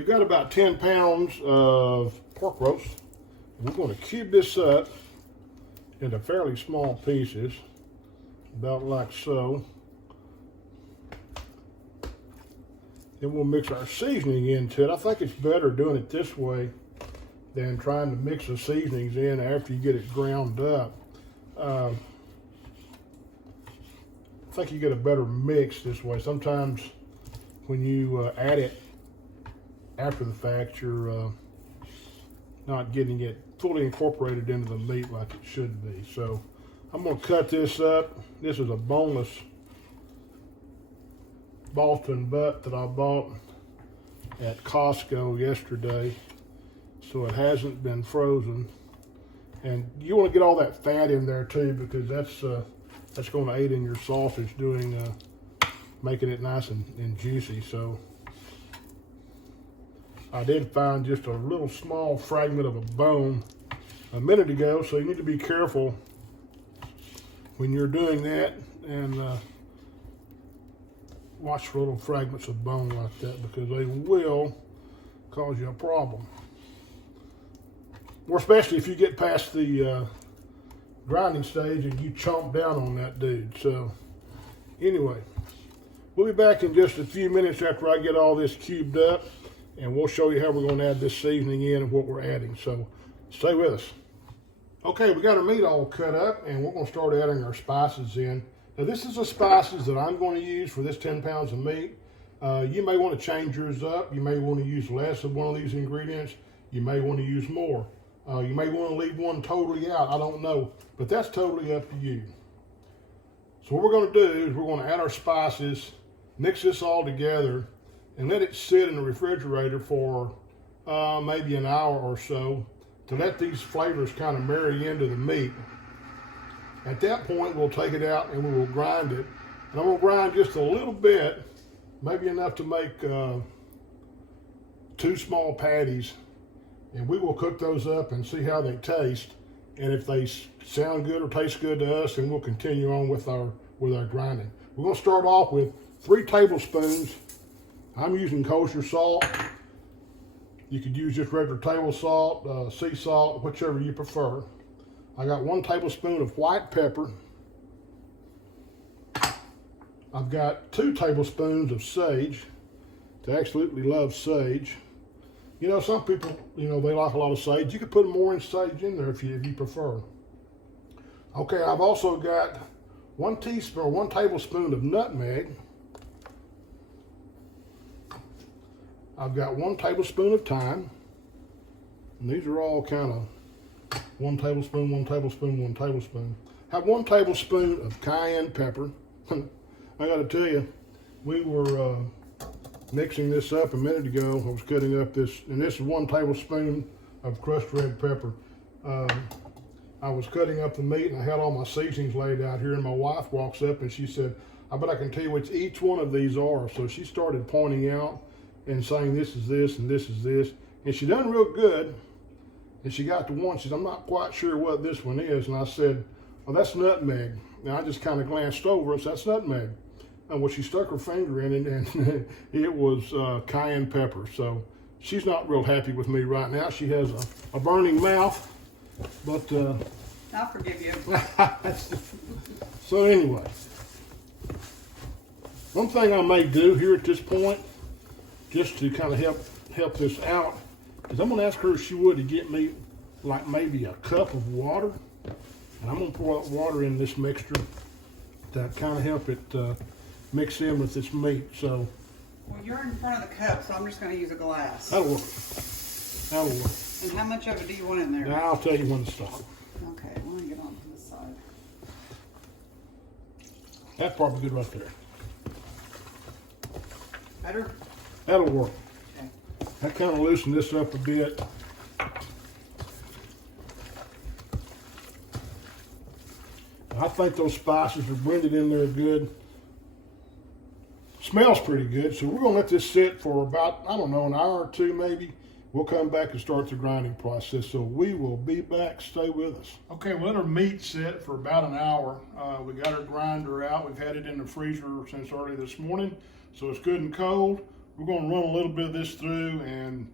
we've got about 10 pounds of pork roast. We're going to cube this up into fairly small pieces, about like so. Then we'll mix our seasoning into it. I think it's better doing it this way than trying to mix the seasonings in after you get it ground up. I think you get a better mix this way. Sometimes when you add it after the fact, you're not getting it fully incorporated into the meat like it should be. So I'm gonna cut this up. This is a boneless Boston butt that I bought at Costco yesterday, so it hasn't been frozen. And you want to get all that fat in there too, because that's going to aid in your sausage, making it nice and juicy. So I did find just a little small fragment of a bone a minute ago, so you need to be careful when you're doing that, and watch for little fragments of bone like that, because they will cause you a problem. Or especially if you get past the grinding stage and you chomp down on that dude. So anyway, we'll be back in just a few minutes after I get all this cubed up, and we'll show you how we're going to add this seasoning in and what we're adding. So stay with us. Okay, we got our meat all cut up, and we're going to start adding our spices in. Now this is the spices that I'm going to use for this 10 pounds of meat. You may want to change yours up. You may want to use less of one of these ingredients. You may want to use more. You may want to leave one totally out. I don't know, but that's totally up to you. So what we're going to do is we're going to add our spices, mix this all together, and let it sit in the refrigerator for maybe an hour or so to let these flavors kind of marry into the meat. At that point, we'll take it out and we will grind it. And I'm going to grind just a little bit, maybe enough to make 2 small patties. And we will cook those up and see how they taste. And if they sound good or taste good to us, then we'll continue on with our grinding. We're going to start off with 3 tablespoons. I'm using kosher salt. You could use just regular table salt, sea salt, whichever you prefer. I got 1 tablespoon of white pepper. I've got 2 tablespoons of sage. I absolutely love sage. You know, some people, they like a lot of sage. You could put more sage in there if you prefer. Okay, I've also got 1 tablespoon of nutmeg. I've got 1 tablespoon of thyme. And these are all kind of 1 tablespoon, 1 tablespoon, 1 tablespoon. I have 1 tablespoon of cayenne pepper. I got to tell you, we were mixing this up a minute ago. I was cutting up this, and this is 1 tablespoon of crushed red pepper. I was cutting up the meat and I had all my seasonings laid out here, and my wife walks up and she said, I bet I can tell you what each one of these are. So she started pointing out and saying this is this and this is this, and she done real good. And she got to one, she said, I'm not quite sure what this one is. And I said, well, that's nutmeg. And I just kind of glanced over and said, that's nutmeg. And well, she stuck her finger in it, and it was cayenne pepper. So she's not real happy with me right now. She has a burning mouth, but I'll forgive you. So anyway, one thing I may do here at this point, just to kind of help this out, is I'm going to ask her if she would to get me like maybe a cup of water, and I'm going to pour that water in this mixture to kind of help it mix in with this meat. So, well, you're in front of the cup, so I'm just going to use a glass. That'll work. That'll work. And how much of it do you want in there? Now I'll tell you when to stop. Okay, I want to get on to the side. That's probably good right there. Better? That'll work. Okay. That kind of loosened this up a bit. I think those spices are blended in there good. Smells pretty good. So we're going to let this sit for about, I don't know, an hour or two maybe. We'll come back and start the grinding process. So we will be back. Stay with us. Okay, we'll let our meat sit for about an hour. We got our grinder out. We've had it in the freezer since early this morning. So it's good and cold. we're going to run a little bit of this through and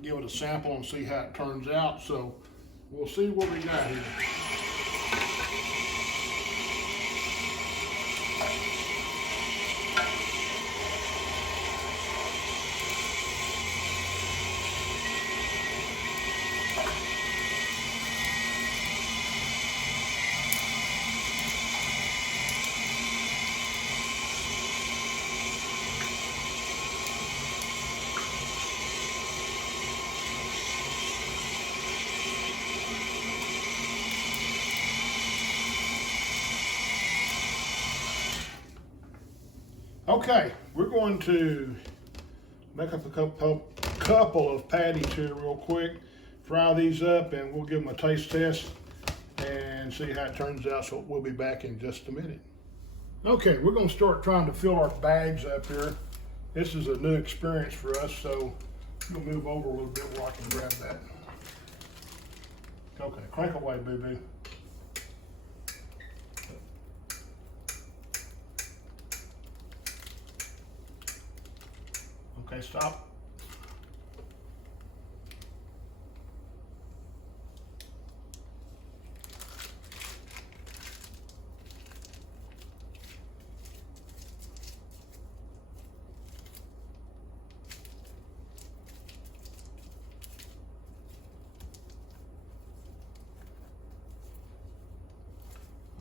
give it a sample and see how it turns out. So we'll see what we got here. Okay, we're going to make up a couple of patties here real quick, fry these up, and we'll give them a taste test and see how it turns out. So we'll be back in just a minute. Okay, we're going to start trying to fill our bags up here. This is a new experience for us, so we'll move over a little bit where I can grab that. Okay, crank away, boo-boo. Okay, stop.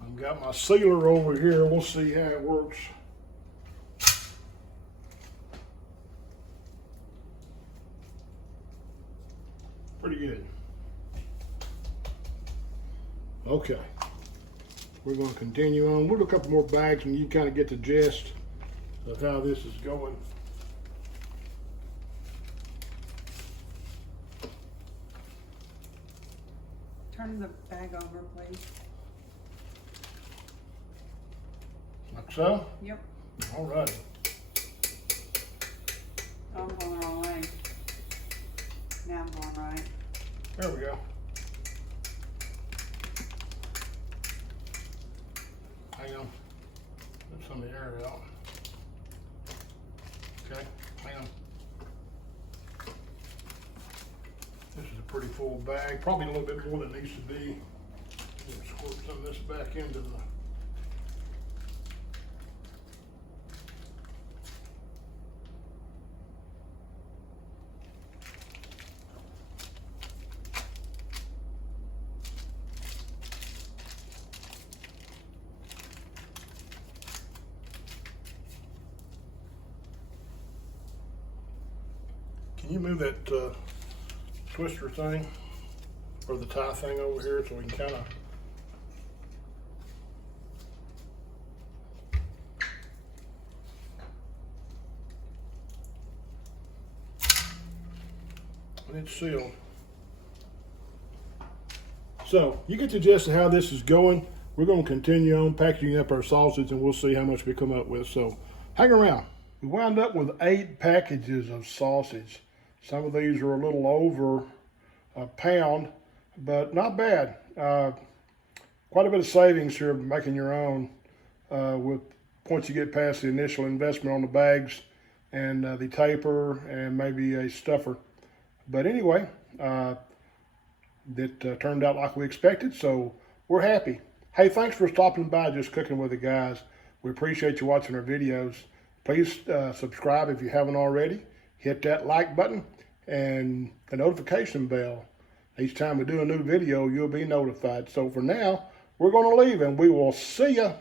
I've got my sealer over here. We'll see how it works. Pretty good. Okay, we're going to continue on. We'll do a couple more bags and you kind of get the gist of how this is going. Turn the bag over, please. Like so? Yep. All right. Oh, I'm going the wrong way. Now I'm going right. There we go. Hang on. Get some of the air out. Okay, hang on. This is a pretty full bag, probably a little bit more than it needs to be. Squirt some of this back into the Can you move that twister thing or the tie thing over here so we can kind of and it's sealed. So you get the gist of how this is going. We're going to continue on packaging up our sausage and we'll see how much we come up with. So hang around. We wound up with 8 packages of sausage. Some of these are a little over a pound, but not bad. Quite a bit of savings here making your own with once you get past the initial investment on the bags and the taper and maybe a stuffer. But anyway, that turned out like we expected, so we're happy. Hey, thanks for stopping by Just Cooking with the Guys. We appreciate you watching our videos. Please subscribe if you haven't already. Hit that like button and the notification bell. Each time we do a new video, you'll be notified. So for now, we're going to leave and we will see ya.